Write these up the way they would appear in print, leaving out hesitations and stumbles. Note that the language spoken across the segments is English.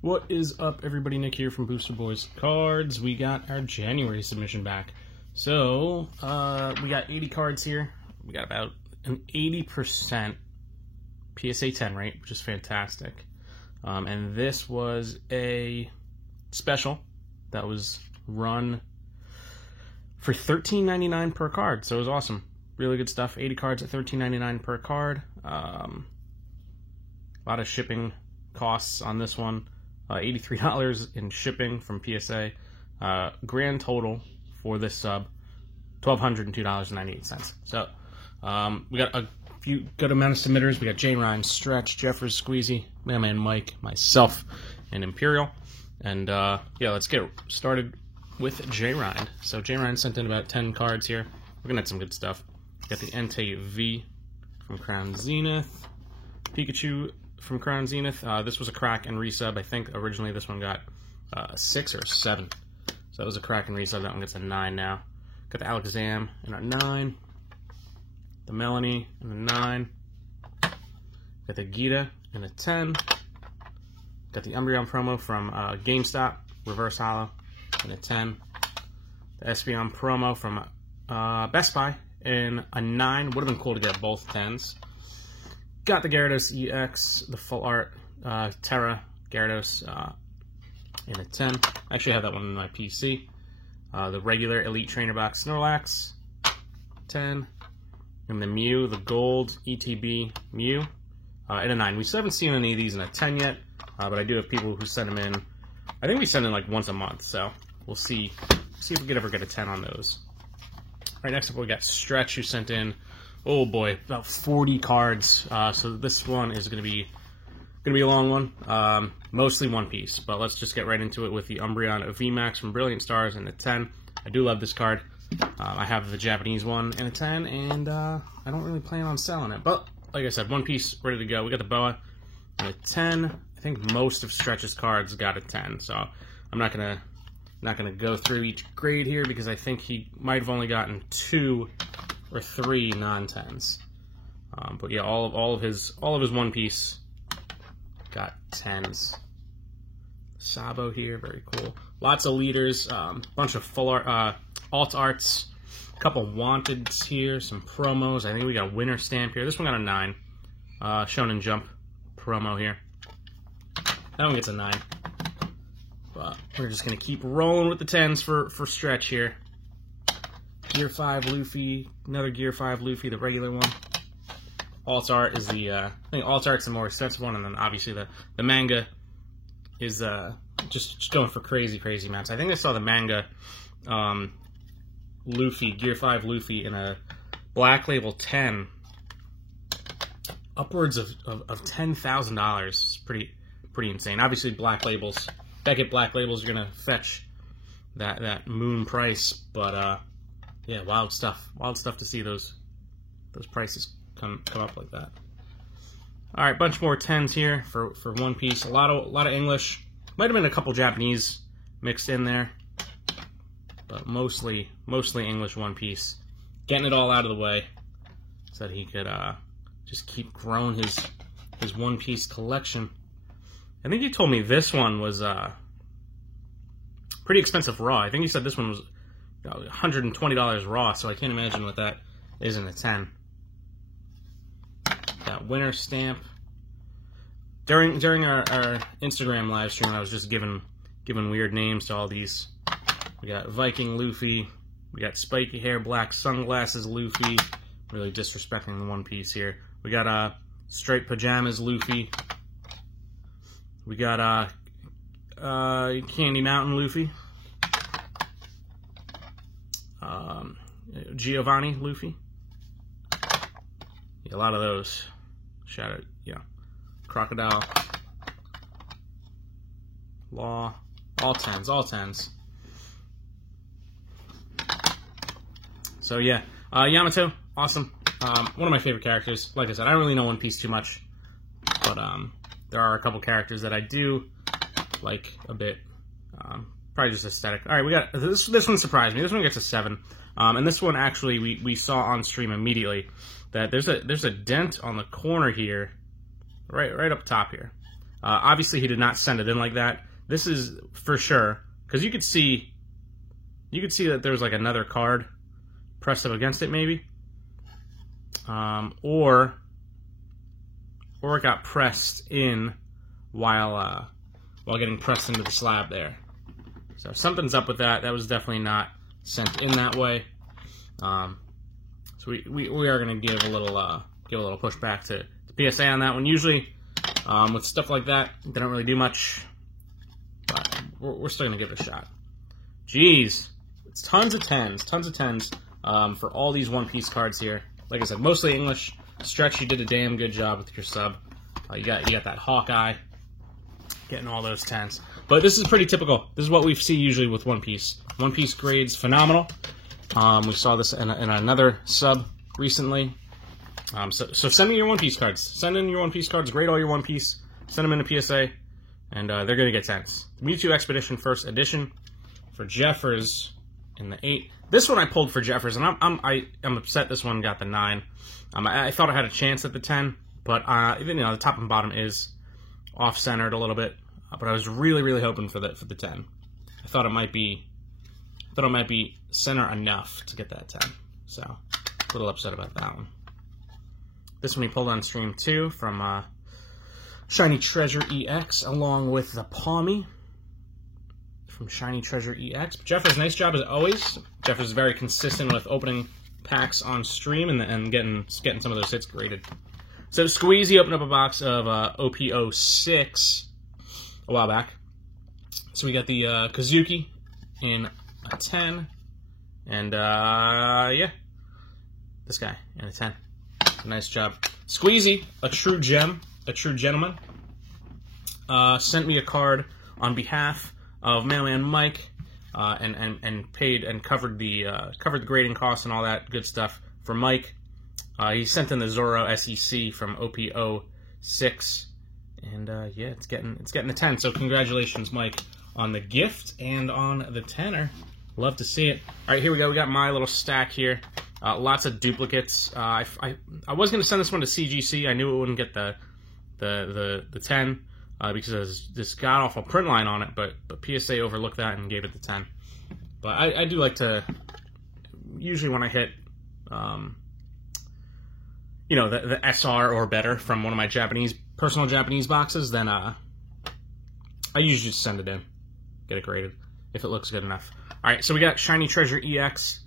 What is up, everybody? Nick here from Booster Boys Cards. We got our January submission back. So, we got 80 cards here. We got about an 80% PSA 10 rate, which is fantastic. And this was a special that was run for $13.99 per card. So it was awesome. Really good stuff. 80 cards at $13.99 per card. A lot of shipping costs on this one. $83 in shipping from PSA. Grand total for this sub, $1,202.98. So we got a few good amount of submitters. We got Jane Ryan, Stretch, Jeffers, Squeezy, Man Mike, myself, and Imperial. And yeah, let's get started with J Ryan. So J Ryan sent in about 10 cards here. We're gonna have some good stuff. Got the Entei V from Crown Zenith, Pikachu from Crown Zenith. This was a crack and resub. I think originally this one got 6 or 7. So that was a crack and resub. That one gets a 9 now. Got the Alakazam in a 9. The Melanie in a 9. Got the Gita in a 10. Got the Umbreon promo from GameStop, Reverse Holo in a 10. The Espeon promo from Best Buy in a 9. Would have been cool to get both 10s. Got the Gyarados EX, the full art Terra Gyarados in a 10. I actually have that one in my PC. The regular Elite Trainer Box Snorlax, 10. And the Mew, the gold ETB Mew, in a 9. We still haven't seen any of these in a 10 yet, but I do have people who send them in. I think we send in like once a month, so we'll see if we could ever get a 10 on those. All right, next up we got Stretch, who sent in, oh boy, about 40 cards. So this one is gonna be a long one. Mostly One Piece, but let's just get right into it with the Umbreon VMAX from Brilliant Stars in a 10. I do love this card. I have the Japanese one in a 10, and I don't really plan on selling it. But like I said, One Piece ready to go. We got the Boa in a 10. I think most of Stretch's cards got a 10, so I'm not gonna go through each grade here because I think he might have only gotten 2 or 3 non-10s. But yeah, all of his One Piece got 10s. Sabo here, very cool. Lots of leaders, bunch of full art, alt arts, a couple wanteds here, some promos. I think we got a winner stamp here. This one got a 9. Shonen Jump promo here. That one gets a 9. But we're just gonna keep rolling with the 10s for Stretch here. Gear 5 Luffy, another Gear 5 Luffy, the regular one. Alt art is the, I think Alt art's the more expensive one, and then obviously the manga is just going for crazy amounts. I think I saw the manga Luffy, Gear 5 Luffy in a Black Label 10, upwards of $10,000. It's pretty insane. Obviously Black Labels, Beckett Black Labels are gonna fetch that moon price, but yeah, wild stuff to see those prices come up like that. All right, bunch more 10s here for One Piece. A lot of English. Might have been a couple Japanese mixed in there, but mostly English One Piece. Getting it all out of the way so that he could just keep growing his One Piece collection. I think you told me this one was pretty expensive raw. I think you said this one was $120 raw, so I can't imagine what that is in a 10. That winner stamp. During our Instagram live stream, I was just giving weird names to all these. We got Viking Luffy. We got spiky hair, black sunglasses Luffy. Really disrespecting the One Piece here. We got striped pajamas Luffy. We got Candy Mountain Luffy. Giovanni Luffy. Yeah, a lot of those. Shout out, yeah. Crocodile. Law. All 10s. So yeah, Yamato, awesome. One of my favorite characters. Like I said, I don't really know One Piece too much, but there are a couple characters that I do like a bit. Probably just aesthetic. All right, we got this one surprised me. This one gets a 7, and this one actually we saw on stream immediately that there's a dent on the corner here, right up top here. Obviously, he did not send it in like that. This is for sure, because you could see that there was like another card pressed up against it, maybe, or it got pressed in while getting pressed into the slab there. So something's up with that. That was definitely not sent in that way. So we are going to give a little pushback to PSA on that one. Usually, with stuff like that, they don't really do much, but we're still going to give it a shot. Jeez, it's tons of tens for all these one-piece cards here. Like I said, mostly English. Stretch, you did a damn good job with your sub. You got that Hawkeye, getting all those 10s. But this is pretty typical. This is what we see usually with One Piece. One Piece grades phenomenal. We saw this in another sub recently. So send me your One Piece cards. Send in your One Piece cards. Grade all your One Piece. Send them in to PSA, and they're going to get 10s. Mewtwo Expedition First Edition for Jeffers in the 8. This one I pulled for Jeffers, and I'm upset this one got the 9. I thought I had a chance at the 10, but even the top and bottom is off-centered a little bit. But I was really hoping for the 10. I thought it might be center enough to get that 10. So a little upset about that one. This one we pulled on stream too from Shiny Treasure EX, along with the Palmy from Shiny Treasure EX. But Jeffers, nice job as always. Jeffers is very consistent with opening packs on stream and getting some of those hits graded. So Squeezy opened up a box of OP06 a while back. So we got the Kazuki in a 10, and yeah, this guy in a 10. Nice job. Squeezy, a true gem, a true gentleman, sent me a card on behalf of Mailman Mike, and paid and covered the grading costs and all that good stuff for Mike. He sent in the Zoro SEC from OP06, and yeah, it's getting a 10. So congratulations, Mike, on the gift and on the tenner. Love to see it. All right, here we go. We got my little stack here. Lots of duplicates. I was going to send this one to CGC. I knew it wouldn't get the 10 because there's this god awful print line on it, but PSA overlooked that and gave it the 10. But I do like to, usually when I hit the SR or better from one of my personal Japanese boxes, then I usually just send it in, get it graded if it looks good enough. All right, so we got Shiny Treasure EX,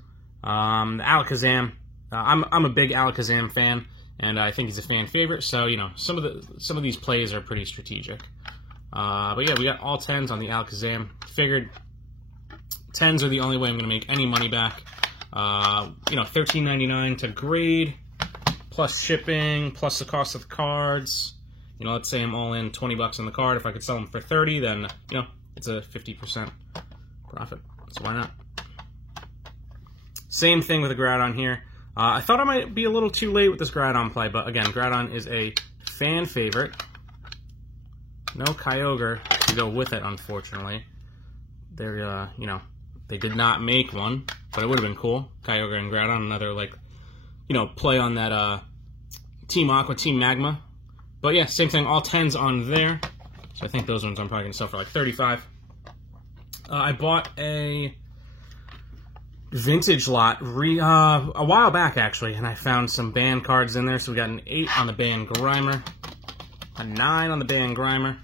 the Alakazam. I'm a big Alakazam fan, and I think he's a fan favorite. So some of these plays are pretty strategic. But yeah, we got all 10s on the Alakazam. Figured 10s are the only way I'm going to make any money back. $13.99 to grade, plus shipping, plus the cost of the cards. Let's say I'm all in $20 on the card. If I could sell them for $30, then it's a 50% profit. So why not? Same thing with the Groudon here. I thought I might be a little too late with this Groudon play, but again, Groudon is a fan favorite. No Kyogre to go with it, unfortunately. They're, they did not make one, but it would have been cool. Kyogre and Groudon, another, play on that Team Aqua, Team Magma. But yeah, same thing, all 10s on there. So I think those ones I'm probably going to sell for like $35. I bought a vintage lot a while back, actually, and I found some banned cards in there. So we got an 8 on the banned Grimer, a 9 on the banned Grimer,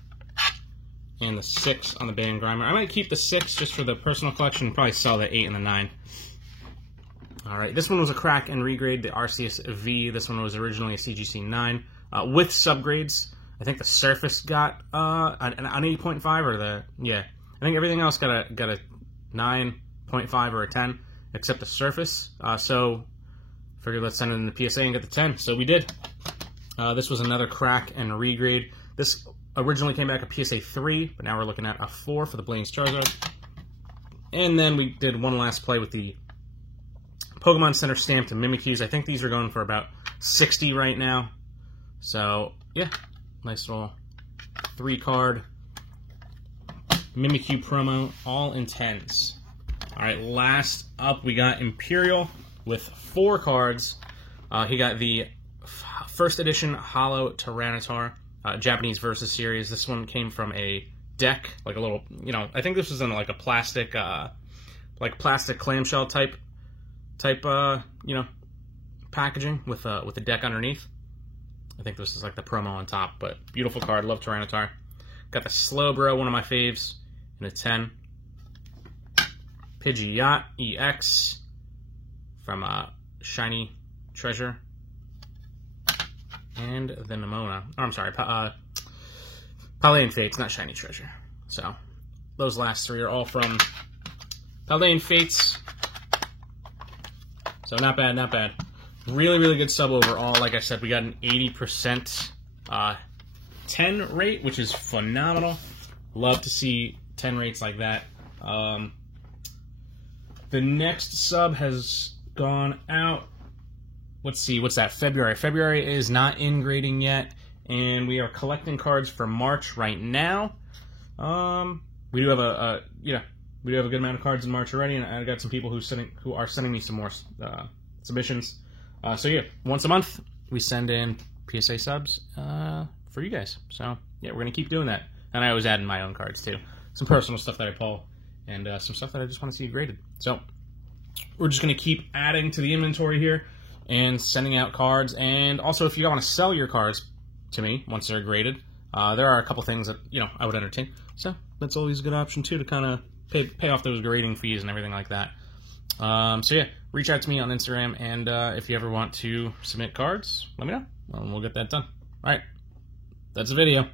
and the 6 on the banned Grimer. I might keep the 6 just for the personal collection and probably sell the 8 and the 9. All right, this one was a crack and regrade, the Arceus V. This one was originally a CGC 9 with subgrades. I think the Surface got an 8.5 or I think everything else got a 9.5 or a 10 except the Surface. So figured let's send it in the PSA and get the 10. So we did. This was another crack and regrade. This originally came back a PSA 3, but now we're looking at a 4 for the Blaze Charizard. And then we did one last play with the Pokemon Center stamped Mimikyus. I think these are going for about 60 right now. So yeah, nice little 3-card Mimikyu promo, all in 10s. All right, last up we got Imperial with 4 cards. He got the first edition Holo Tyranitar. Japanese Versus series. This one came from a deck, like a little, you know, I think this was in like a plastic, plastic clamshell type, you know, packaging with a deck underneath. I think this is like the promo on top, but beautiful card. Love Tyranitar. Got the Slowbro, one of my faves, in a 10. Pidgeot EX from Shiny Treasure. And the Nemona. Oh, I'm sorry, Paldean Fates, not Shiny Treasure. So, those last three are all from Paldean Fates. So, not bad, not bad. Really, really good sub overall. Like I said, we got an 80% 10 rate, which is phenomenal. Love to see 10 rates like that. The next sub has gone out. Let's see, what's that? February. February is not in grading yet, and we are collecting cards for March right now. We do have a good amount of cards in March already, and I got some people who are sending me some more submissions. So yeah, once a month we send in PSA subs for you guys. So yeah, we're gonna keep doing that, and I always add in my own cards too, some personal stuff that I pull, and some stuff that I just want to see graded. So we're just gonna keep adding to the inventory here and sending out cards. And also, if you want to sell your cards to me once they're graded, there are a couple things that, you know, I would entertain. So that's always a good option too, to kind of pay off those grading fees and everything like that. So yeah, reach out to me on Instagram, and if you ever want to submit cards, let me know, and we'll get that done. All right, that's the video.